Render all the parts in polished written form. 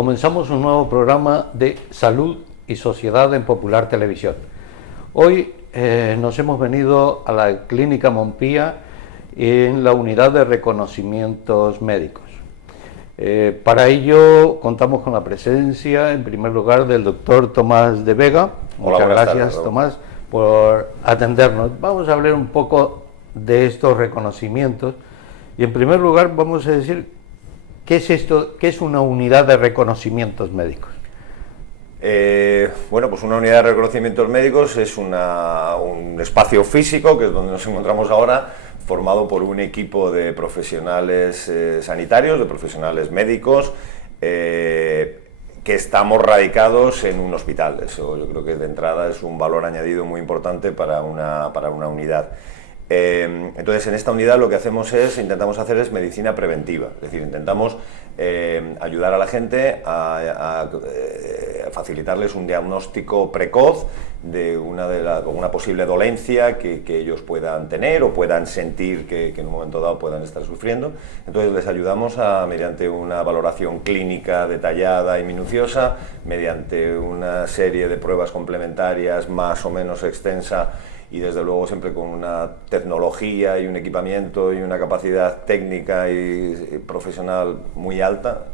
Comenzamos un nuevo programa de Salud y Sociedad en Popular Televisión. Hoy nos hemos venido a la Clínica Montpía en la unidad de reconocimientos médicos. Para ello contamos con la presencia, en primer lugar, del doctor Tomás de Vega. Muchas gracias, Tomás, por atendernos. Vamos a hablar un poco de estos reconocimientos y, en primer lugar, vamos a decir ¿qué es esto? ¿Qué es una unidad de reconocimientos médicos? Bueno, pues una unidad de reconocimientos médicos es un espacio físico, que es donde nos encontramos ahora, formado por un equipo de profesionales sanitarios, de profesionales médicos, que estamos radicados en un hospital. Eso yo creo que de entrada es un valor añadido muy importante para una unidad. Entonces, en esta unidad lo que intentamos hacer es medicina preventiva, es decir, intentamos ayudar a la gente a facilitarles un diagnóstico precoz de una posible dolencia que ellos puedan tener o puedan sentir que en un momento dado puedan estar sufriendo. Entonces les ayudamos mediante una valoración clínica detallada y minuciosa, mediante una serie de pruebas complementarias más o menos extensa, y desde luego siempre con una tecnología y un equipamiento y una capacidad técnica y profesional muy alta,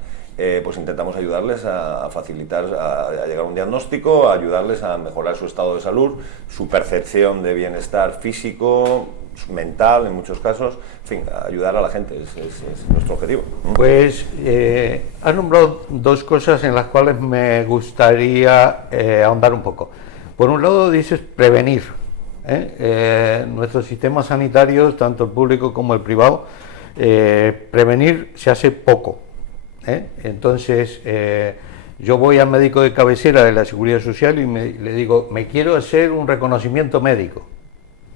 pues intentamos ayudarles a facilitar, a llegar a un diagnóstico, a ayudarles a mejorar su estado de salud, su percepción de bienestar físico, mental en muchos casos, en fin, ayudar a la gente es nuestro objetivo. Pues has nombrado dos cosas en las cuales me gustaría ahondar un poco. Por un lado dices prevenir. Nuestros sistemas sanitarios, tanto el público como el privado, prevenir se hace poco. Entonces, yo voy al médico de cabecera de la Seguridad Social y le digo, me quiero hacer un reconocimiento médico.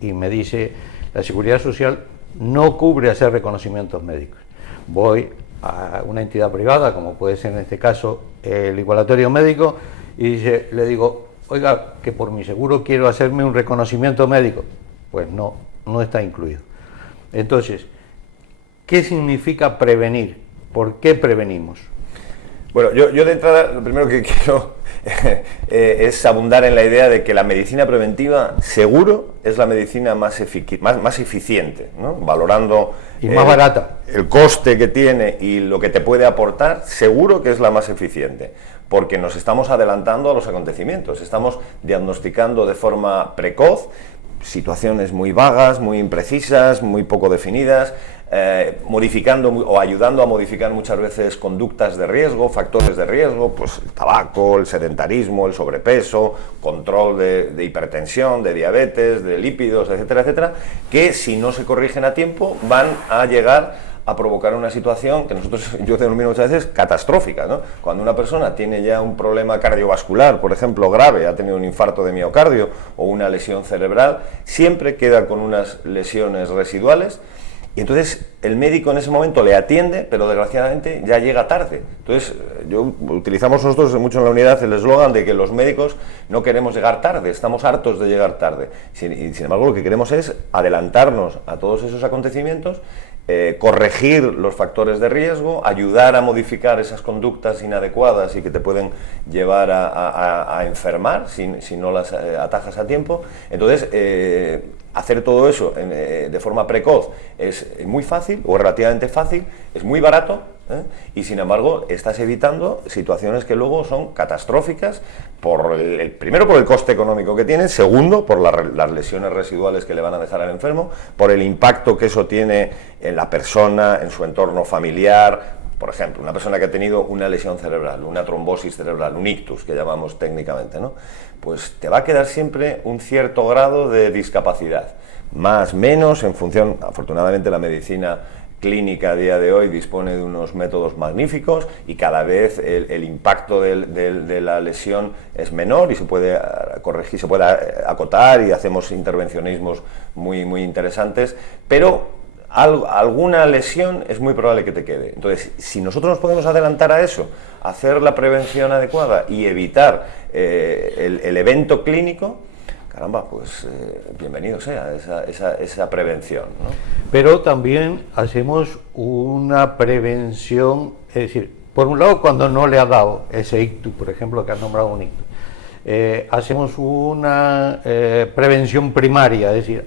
Y me dice, la Seguridad Social no cubre hacer reconocimientos médicos. Voy a una entidad privada, como puede ser en este caso el igualatorio médico, y le digo, oiga, que por mi seguro quiero hacerme un reconocimiento médico. Pues no está incluido. Entonces, ¿qué significa prevenir? ¿Por qué prevenimos? Bueno, yo de entrada lo primero que quiero es abundar en la idea de que la medicina preventiva seguro es la medicina más eficiente, ¿no? Valorando y más barata. El coste que tiene y lo que te puede aportar, seguro que es la más eficiente, porque nos estamos adelantando a los acontecimientos, estamos diagnosticando de forma precoz situaciones muy vagas, muy imprecisas, muy poco definidas, modificando o ayudando a modificar muchas veces conductas de riesgo, factores de riesgo, pues el tabaco, el sedentarismo, el sobrepeso, control de hipertensión, de diabetes, de lípidos, etcétera, etcétera, que si no se corrigen a tiempo van a llegar a provocar una situación que yo denomino muchas veces catastrófica, ¿no? Cuando una persona tiene ya un problema cardiovascular, por ejemplo, grave, ha tenido un infarto de miocardio o una lesión cerebral, siempre queda con unas lesiones residuales. Y entonces el médico en ese momento le atiende, pero desgraciadamente ya llega tarde. Entonces utilizamos nosotros mucho en la unidad el eslogan de que los médicos no queremos llegar tarde, estamos hartos de llegar tarde. Sin embargo, lo que queremos es adelantarnos a todos esos acontecimientos, corregir los factores de riesgo, ayudar a modificar esas conductas inadecuadas y que te pueden llevar a enfermar si no las atajas a tiempo. Entonces, hacer todo eso de forma precoz es muy fácil o relativamente fácil, es muy barato, y sin embargo estás evitando situaciones que luego son catastróficas, primero por el coste económico que tiene, segundo por las lesiones residuales que le van a dejar al enfermo, por el impacto que eso tiene en la persona, en su entorno familiar. Por ejemplo, una persona que ha tenido una lesión cerebral, una trombosis cerebral, un ictus que llamamos técnicamente, ¿no? Pues te va a quedar siempre un cierto grado de discapacidad, más, menos, en función, afortunadamente la medicina clínica a día de hoy dispone de unos métodos magníficos y cada vez el impacto de la lesión es menor y se puede corregir, se puede acotar, y hacemos intervencionismos muy, muy interesantes, pero alguna lesión es muy probable que te quede. Entonces, si nosotros nos podemos adelantar a eso, hacer la prevención adecuada y evitar el evento clínico, caramba, pues bienvenido sea esa prevención, ¿no? Pero también hacemos una prevención, es decir, Por un lado, cuando no le ha dado ese ictus, por ejemplo, que has nombrado un ictus, hacemos una prevención primaria, es decir,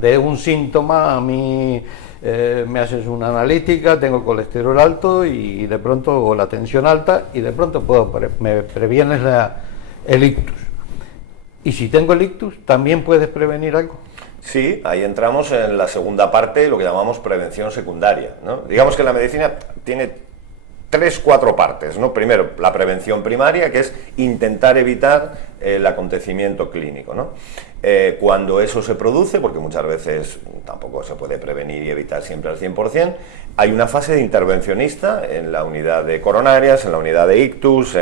de un síntoma a mí me haces una analítica, tengo colesterol alto y de pronto, o la tensión alta, y de pronto me previenes el ictus. Y si tengo el ictus, ¿también puedes prevenir algo? Sí, ahí entramos en la segunda parte, lo que llamamos prevención secundaria, ¿no? Digamos que la medicina tiene 3-4 partes, ¿no? Primero, la prevención primaria, que es intentar evitar el acontecimiento clínico, ¿no? Cuando eso se produce, porque muchas veces tampoco se puede prevenir y evitar siempre al 100%, hay una fase de intervencionista en la unidad de coronarias, en la unidad de ictus,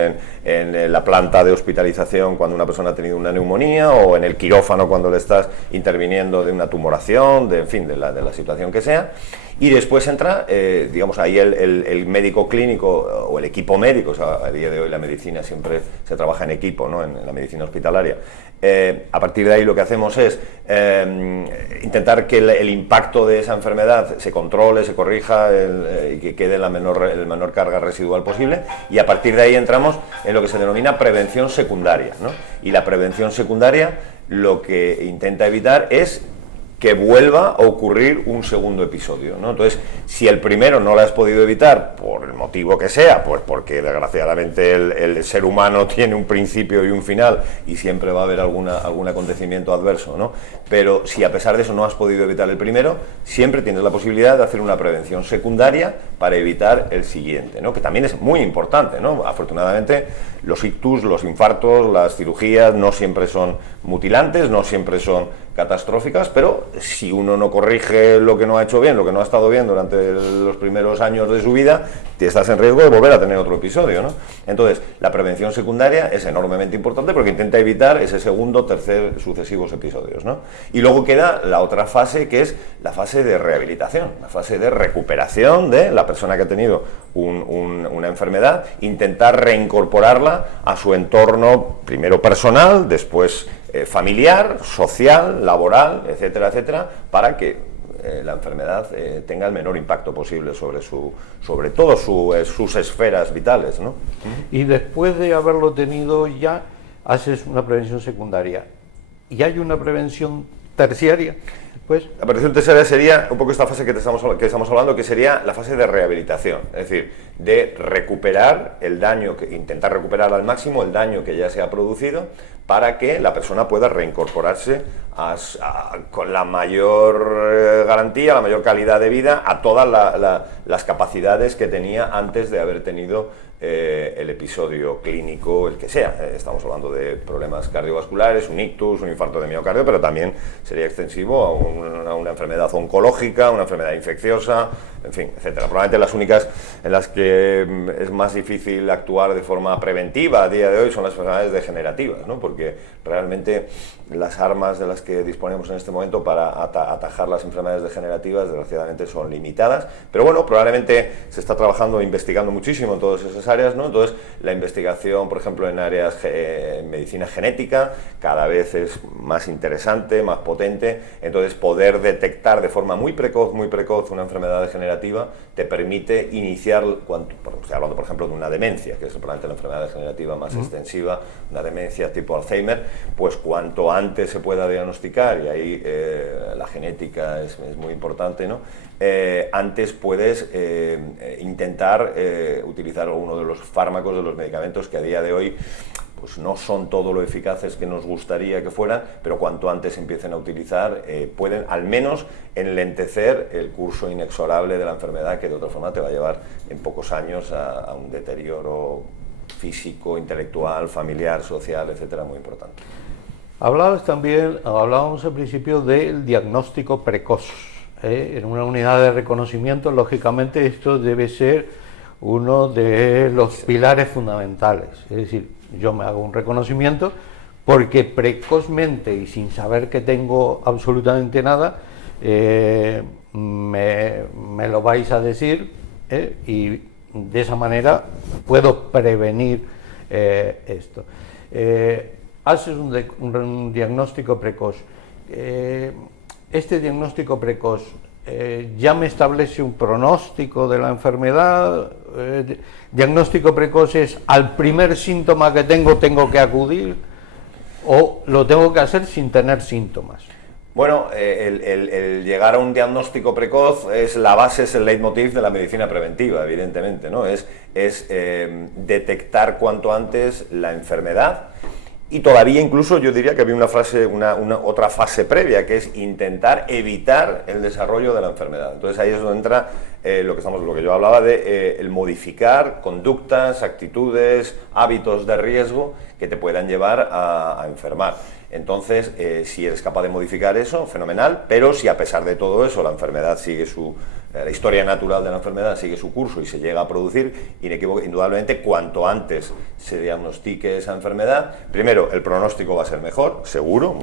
en la planta de hospitalización cuando una persona ha tenido una neumonía, o en el quirófano cuando le estás interviniendo de una tumoración, en fin, de la situación que sea. Y después entra, digamos, ahí el médico clínico o el equipo médico. O sea, a día de hoy la medicina siempre se trabaja en equipo, ¿no? En la medicina hospitalaria. A partir de ahí lo que hacemos es intentar que el impacto de esa enfermedad se controle, se corrija y que quede el menor carga residual posible, y a partir de ahí entramos en lo que se denomina prevención secundaria, ¿no? Y la prevención secundaria lo que intenta evitar es que vuelva a ocurrir un segundo episodio, ¿no? Entonces, si el primero no lo has podido evitar, por el motivo que sea, pues porque desgraciadamente el ser humano tiene un principio y un final, y siempre va a haber algún acontecimiento adverso, ¿no? Pero si a pesar de eso no has podido evitar el primero, siempre tienes la posibilidad de hacer una prevención secundaria para evitar el siguiente, ¿no? Que también es muy importante, ¿no? Afortunadamente, los ictus, los infartos, las cirugías no siempre son mutilantes, no siempre son catastróficas, pero si uno no corrige lo que no ha hecho bien, lo que no ha estado bien durante los primeros años de su vida, te estás en riesgo de volver a tener otro episodio, ¿no? Entonces, la prevención secundaria es enormemente importante porque intenta evitar ese segundo, tercer, sucesivos episodios, ¿no? Y luego queda la otra fase, que es la fase de rehabilitación, la fase de recuperación de la persona que ha tenido una enfermedad, intentar reincorporarla a su entorno, primero personal, después familiar, social, laboral, etcétera, etcétera, para que la enfermedad tenga el menor impacto posible sobre todas sus esferas vitales, ¿no? Y después de haberlo tenido ya, haces una prevención secundaria. ¿Y hay una prevención terciaria? Pues la prevención terciaria sería un poco esta fase que estamos hablando, que sería la fase de rehabilitación, es decir, de recuperar el daño, intentar recuperar al máximo el daño que ya se ha producido, para que la persona pueda reincorporarse con la mayor garantía, la mayor calidad de vida, a todas las capacidades que tenía antes de haber tenido el episodio clínico, el que sea. Estamos hablando de problemas cardiovasculares, un ictus, un infarto de miocardio, pero también sería extensivo a una enfermedad oncológica, una enfermedad infecciosa, en fin, etcétera. Probablemente las únicas en las que es más difícil actuar de forma preventiva a día de hoy son las enfermedades degenerativas, ¿no? Porque realmente las armas de las que disponemos en este momento para atajar las enfermedades degenerativas, desgraciadamente, son limitadas, pero bueno, probablemente se está trabajando e investigando muchísimo en todas esas áreas, ¿no? Entonces, la investigación, por ejemplo, en áreas en medicina genética, cada vez es más interesante, más potente. Entonces, poder detectar de forma muy precoz una enfermedad degenerativa te permite iniciar, estoy hablando, por ejemplo, de una demencia, que es probablemente la enfermedad degenerativa más extensiva, una demencia tipo Alzheimer, pues cuanto antes se pueda diagnosticar, y ahí la genética es muy importante, ¿no? Antes puedes intentar utilizar uno de los fármacos, de los medicamentos que a día de hoy pues no son todo lo eficaces que nos gustaría que fueran, pero cuanto antes empiecen a utilizar, pueden al menos enlentecer el curso inexorable de la enfermedad, que de otra forma te va a llevar en pocos años a un deterioro físico, intelectual, familiar, social, etcétera, muy importante. Hablábamos al principio del diagnóstico precoz. En una unidad de reconocimiento, lógicamente, esto debe ser uno de los pilares fundamentales. Es decir, yo me hago un reconocimiento porque precozmente y sin saber que tengo absolutamente nada, me lo vais a decir, y de esa manera puedo prevenir esto. Haces un diagnóstico precoz. Este diagnóstico precoz ya me establece un pronóstico de la enfermedad. Diagnóstico precoz es al primer síntoma que tengo que acudir, o lo tengo que hacer sin tener síntomas. Bueno, el llegar a un diagnóstico precoz es la base, es el leitmotiv de la medicina preventiva, evidentemente, ¿no? Es detectar cuanto antes la enfermedad. Y todavía incluso yo diría que había otra fase previa, que es intentar evitar el desarrollo de la enfermedad. Entonces ahí es donde entra lo que yo hablaba de el modificar conductas, actitudes, hábitos de riesgo que te puedan llevar a enfermar. Entonces, si eres capaz de modificar eso, fenomenal, pero si a pesar de todo eso la enfermedad sigue la historia natural de la enfermedad sigue su curso y se llega a producir, indudablemente, cuanto antes se diagnostique esa enfermedad, primero, el pronóstico va a ser mejor, seguro.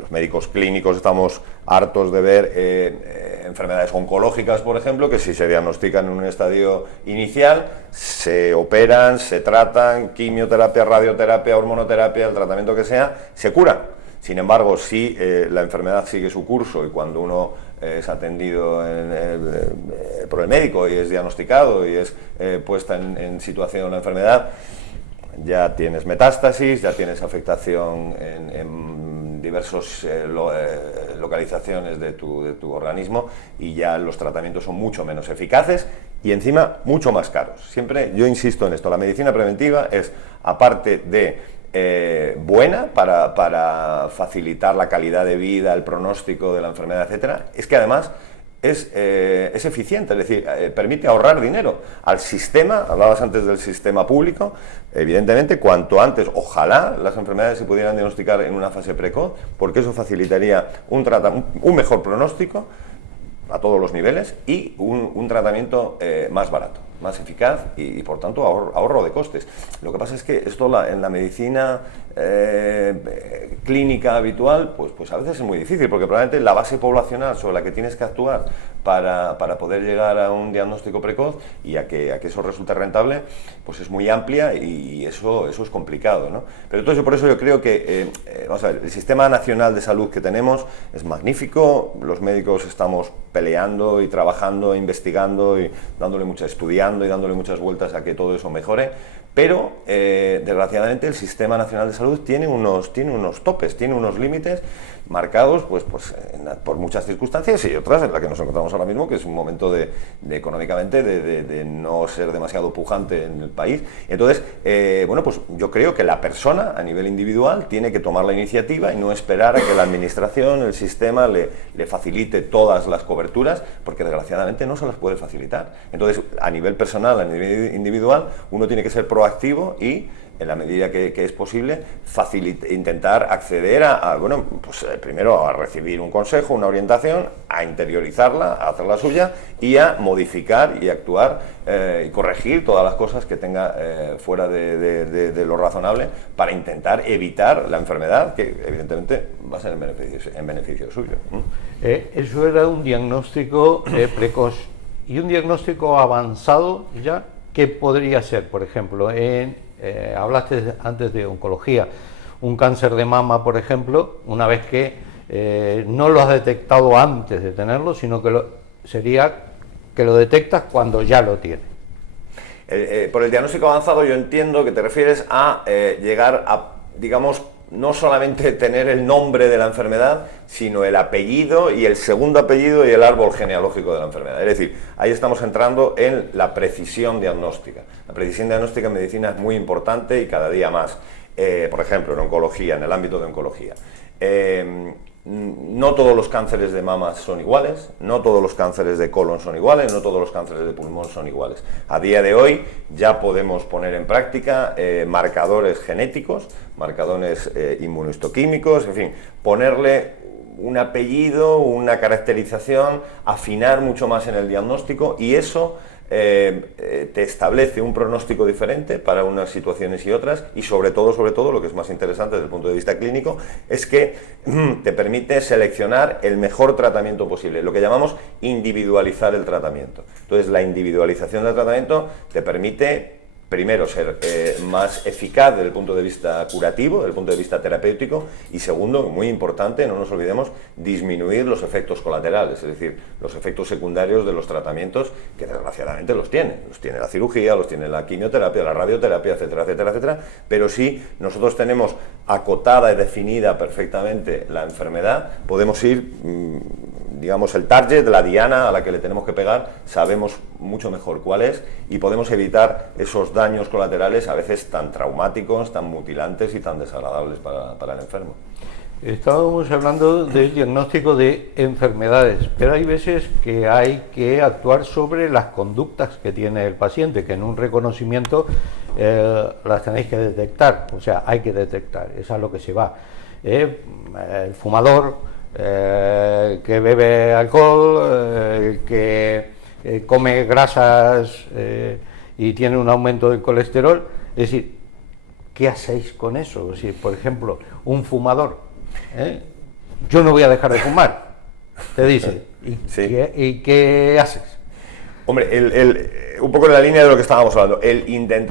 Los médicos clínicos estamos hartos de ver enfermedades oncológicas, por ejemplo, que si se diagnostican en un estadio inicial, se operan, se tratan, quimioterapia, radioterapia, hormonoterapia, el tratamiento que sea, se curan. Sin embargo, si la enfermedad sigue su curso y cuando uno es atendido por el médico y es diagnosticado y es puesta en situación la enfermedad, ya tienes metástasis, ya tienes afectación en diversas localizaciones de tu organismo, y ya los tratamientos son mucho menos eficaces y encima mucho más caros. Siempre yo insisto en esto, la medicina preventiva es, aparte de buena para facilitar la calidad de vida, el pronóstico de la enfermedad, etcétera, es que además es eficiente, es decir, permite ahorrar dinero al sistema. Hablabas antes del sistema público. Evidentemente, cuanto antes, ojalá las enfermedades se pudieran diagnosticar en una fase precoz, porque eso facilitaría un mejor pronóstico a todos los niveles y un tratamiento más barato, más eficaz y por tanto ahorro de costes. Lo que pasa es que esto en la medicina clínica habitual, pues a veces es muy difícil, porque probablemente la base poblacional sobre la que tienes que actuar para poder llegar a un diagnóstico precoz y a que eso resulte rentable, pues es muy amplia, y eso es complicado, ¿no? Pero entonces por eso yo creo que vamos a ver, el sistema nacional de salud que tenemos es magnífico. Los médicos estamos peleando y trabajando, investigando y estudiando y dándole muchas vueltas a que todo eso mejore. Pero, desgraciadamente, el Sistema Nacional de Salud tiene unos topes, tiene unos límites marcados por muchas circunstancias, y otras en las que nos encontramos ahora mismo, que es un momento económicamente de no ser demasiado pujante en el país. Entonces, pues yo creo que la persona, a nivel individual, tiene que tomar la iniciativa y no esperar a que la administración, el sistema, le facilite todas las coberturas, porque desgraciadamente no se las puede facilitar. Entonces, a nivel personal, a nivel individual, uno tiene que ser proactivo y, en la medida que es posible, intentar acceder primero a recibir un consejo, una orientación, a interiorizarla, a hacerla suya y a modificar y actuar y corregir todas las cosas que tenga fuera de lo razonable, para intentar evitar la enfermedad, que evidentemente va a ser en beneficio suyo. Eso era un diagnóstico precoz. Y un diagnóstico avanzado ya, ¿qué podría ser? Por ejemplo, hablaste antes de oncología, un cáncer de mama, por ejemplo, una vez que no lo has detectado antes de tenerlo, sino que sería que lo detectas cuando ya lo tienes. Por el diagnóstico avanzado yo entiendo que te refieres a llegar a, digamos, no solamente tener el nombre de la enfermedad, sino el apellido y el segundo apellido y el árbol genealógico de la enfermedad. Es decir, ahí estamos entrando en la precisión diagnóstica. La precisión diagnóstica en medicina es muy importante y cada día más. Por ejemplo, en oncología, en el ámbito de oncología. No todos los cánceres de mama son iguales, no todos los cánceres de colon son iguales, no todos los cánceres de pulmón son iguales. A día de hoy ya podemos poner en práctica marcadores genéticos, marcadores inmunohistoquímicos, en fin, ponerle un apellido, una caracterización, afinar mucho más en el diagnóstico, y eso te establece un pronóstico diferente para unas situaciones y otras, y sobre todo, lo que es más interesante desde el punto de vista clínico, es que te permite seleccionar el mejor tratamiento posible, lo que llamamos individualizar el tratamiento. Entonces, la individualización del tratamiento te permite primero, ser más eficaz desde el punto de vista curativo, desde el punto de vista terapéutico, y segundo, muy importante, no nos olvidemos, disminuir los efectos colaterales, es decir, los efectos secundarios de los tratamientos, que desgraciadamente los tiene la cirugía, los tiene la quimioterapia, la radioterapia, etcétera, etcétera, etcétera, pero si nosotros tenemos acotada y definida perfectamente la enfermedad, podemos ir, digamos, el target, la diana a la que le tenemos que pegar, sabemos mucho mejor cuál es y podemos evitar esos daños colaterales a veces tan traumáticos, tan mutilantes y tan desagradables para el enfermo. Estábamos hablando del diagnóstico de enfermedades, pero hay veces que hay que actuar sobre las conductas que tiene el paciente, que en un reconocimiento las tenéis que detectar, o sea, hay que detectar, es a lo que se va. El fumador, que bebe alcohol, que come grasas y tiene un aumento del colesterol, es decir, ¿qué hacéis con eso? Es decir, por ejemplo, un fumador, yo no voy a dejar de fumar, te dice, ¿y, sí. ¿y qué haces? Hombre, un poco en la línea de lo que estábamos hablando,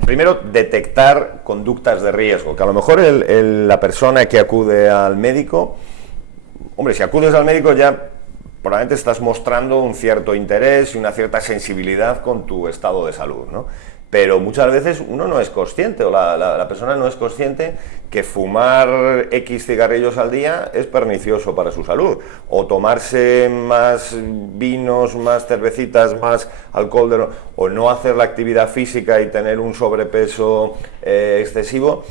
primero detectar conductas de riesgo, que a lo mejor la persona que acude al médico, hombre, si acudes al médico ya probablemente estás mostrando un cierto interés y una cierta sensibilidad con tu estado de salud, ¿no? Pero muchas veces uno no es consciente, o la persona no es consciente que fumar X cigarrillos al día es pernicioso para su salud, o tomarse más vinos, más cervecitas, más alcohol, o no hacer la actividad física y tener un sobrepeso excesivo,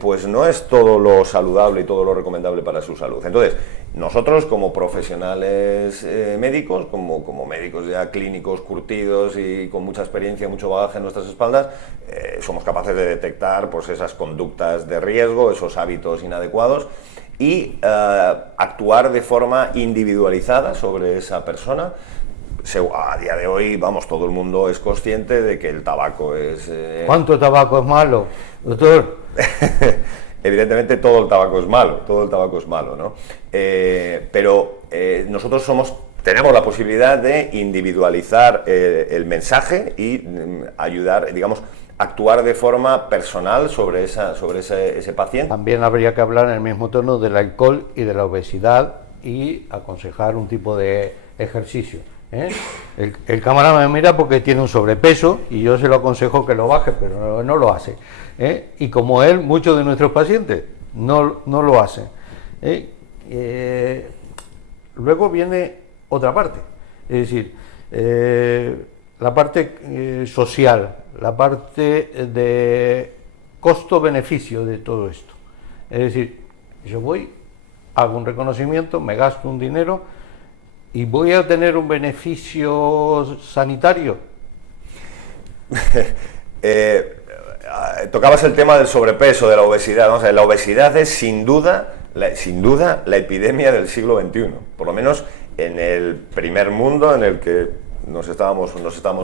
pues no es todo lo saludable y todo lo recomendable para su salud. Entonces, nosotros como profesionales médicos, como médicos ya clínicos, curtidos y con mucha experiencia, mucho bagaje en nuestras espaldas, somos capaces de detectar pues, esas conductas de riesgo, esos hábitos inadecuados y actuar de forma individualizada sobre esa persona. A día de hoy, vamos, todo el mundo es consciente de que el tabaco es... ¿Cuánto tabaco es malo, doctor? Evidentemente todo el tabaco es malo, ¿no? Pero nosotros tenemos la posibilidad de individualizar el mensaje y ayudar, digamos, actuar de forma personal sobre ese paciente. También habría que hablar en el mismo tono del alcohol y de la obesidad y aconsejar un tipo de ejercicio. El camarada me mira porque tiene un sobrepeso y yo se lo aconsejo que lo baje, pero no lo hace. Y como él, muchos de nuestros pacientes no lo hacen. Luego viene otra parte, es decir, la parte social, la parte de costo-beneficio de todo esto. Es decir, yo voy, hago un reconocimiento, me gasto un dinero y voy a tener un beneficio sanitario. Tocabas el tema del sobrepeso, de la obesidad. Vamos a ver, la obesidad es sin duda la epidemia del siglo XXI, por lo menos en el primer mundo en el que nos estamos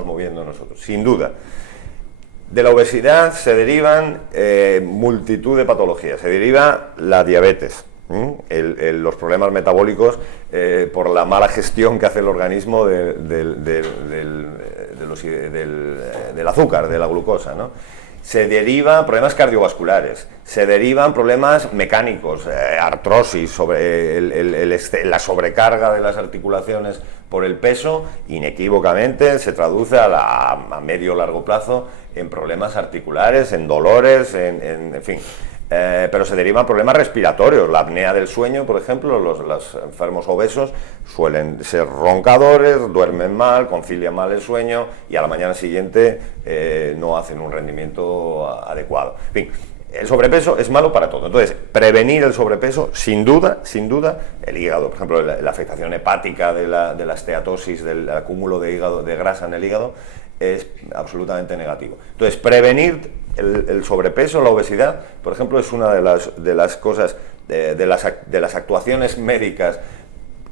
moviendo nosotros, sin duda. De la obesidad se derivan multitud de patologías, se deriva la diabetes, los problemas metabólicos por la mala gestión que hace el organismo del azúcar, de la glucosa, ¿no? Se derivan problemas cardiovasculares, se derivan problemas mecánicos, artrosis, la sobrecarga de las articulaciones por el peso, inequívocamente se traduce a medio o largo plazo en problemas articulares, en dolores, en fin. Pero se derivan problemas respiratorios, la apnea del sueño, por ejemplo, los enfermos obesos suelen ser roncadores, duermen mal, concilian mal el sueño y a la mañana siguiente no hacen un rendimiento adecuado. En fin, el sobrepeso es malo para todo. Entonces, prevenir el sobrepeso, sin duda, el hígado, por ejemplo, la afectación hepática de la esteatosis, del acúmulo de grasa en el hígado, es absolutamente negativo. Entonces, prevenir el sobrepeso, la obesidad, por ejemplo, es una de las cosas, de las actuaciones médicas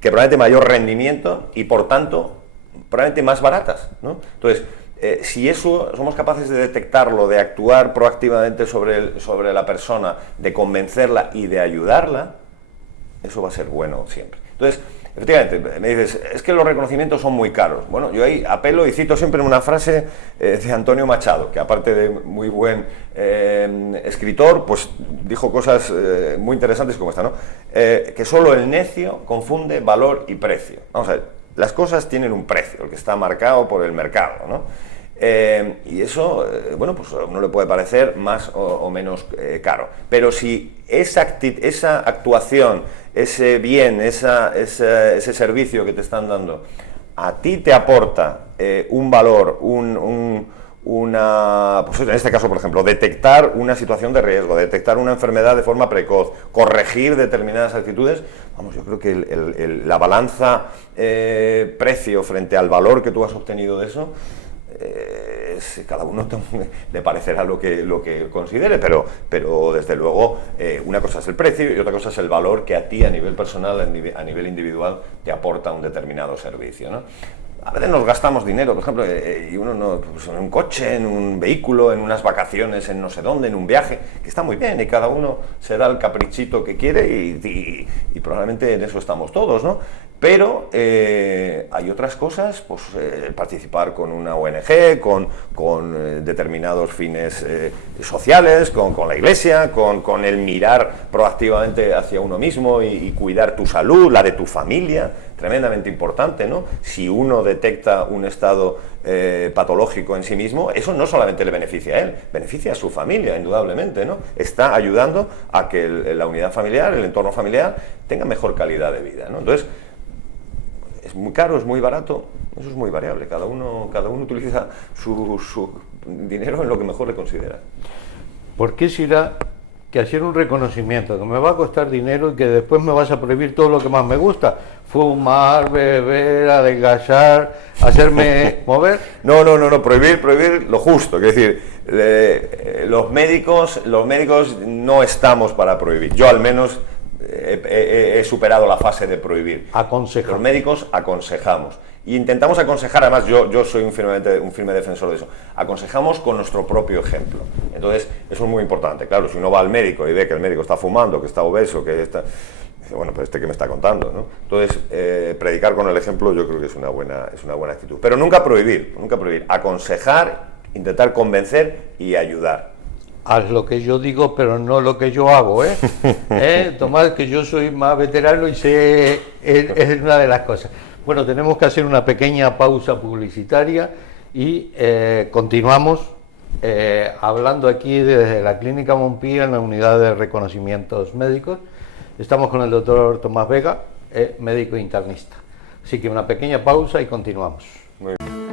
que probablemente mayor rendimiento y, por tanto, probablemente más baratas, ¿no? Entonces, si eso somos capaces de detectarlo, de actuar proactivamente sobre la persona, de convencerla y de ayudarla, eso va a ser bueno siempre. Entonces, efectivamente, me dices, es que los reconocimientos son muy caros. Bueno, yo ahí apelo y cito siempre una frase de Antonio Machado, que aparte de muy buen escritor, pues dijo cosas muy interesantes como esta, ¿no? Que solo el necio confunde valor y precio. Vamos a ver, las cosas tienen un precio, el que está marcado por el mercado, ¿no? Y eso, bueno, pues a uno le puede parecer más o menos caro. Pero si esa actuación, ese bien, ese servicio que te están dando, a ti te aporta un valor, pues en este caso, por ejemplo, detectar una situación de riesgo, detectar una enfermedad de forma precoz, corregir determinadas actitudes, vamos, yo creo que la balanza precio frente al valor que tú has obtenido de eso, cada uno le parecerá lo que considere, pero desde luego una cosa es el precio y otra cosa es el valor que a ti a nivel personal, a nivel individual, te aporta un determinado servicio, ¿no? A veces nos gastamos dinero, por ejemplo, y uno no, pues en un coche, en un vehículo, en unas vacaciones, en no sé dónde, en un viaje, que está muy bien y cada uno se da el caprichito que quiere y probablemente en eso estamos todos, ¿no? Pero hay otras cosas, pues participar con una ONG, con determinados fines sociales, con la iglesia, con el mirar proactivamente hacia uno mismo y cuidar tu salud, la de tu familia, tremendamente importante, ¿no? Si uno detecta un estado patológico en sí mismo, eso no solamente le beneficia a él, beneficia a su familia, indudablemente, ¿no? Está ayudando a que la unidad familiar, el entorno familiar, tenga mejor calidad de vida, ¿no? Entonces, es muy caro, es muy barato, eso es muy variable, cada uno utiliza su dinero en lo que mejor le considera. ¿Por qué será que hacer un reconocimiento que me va a costar dinero y que después me vas a prohibir todo lo que más me gusta? Fumar, beber, adelgazar, hacerme mover. No, prohibir lo justo, es decir, los médicos no estamos para prohibir, yo al menos he superado la fase de prohibir. Aconsejar. Los médicos aconsejamos. Y intentamos aconsejar, además yo soy un firme defensor de eso, aconsejamos con nuestro propio ejemplo. Entonces, eso es muy importante. Claro, si uno va al médico y ve que el médico está fumando, que está obeso, que está... Dice, bueno, pues ¿qué me está contando, ¿no? Entonces, predicar con el ejemplo yo creo que es una buena actitud. Pero nunca prohibir, aconsejar, intentar convencer y ayudar. Haz lo que yo digo, pero no lo que yo hago, ¿eh? Tomás, que yo soy más veterano y sé, es una de las cosas. Bueno, tenemos que hacer una pequeña pausa publicitaria y continuamos hablando aquí desde la Clínica Montpía en la unidad de reconocimientos médicos. Estamos con el doctor Tomás Vega, médico internista. Así que una pequeña pausa y continuamos. Muy bien.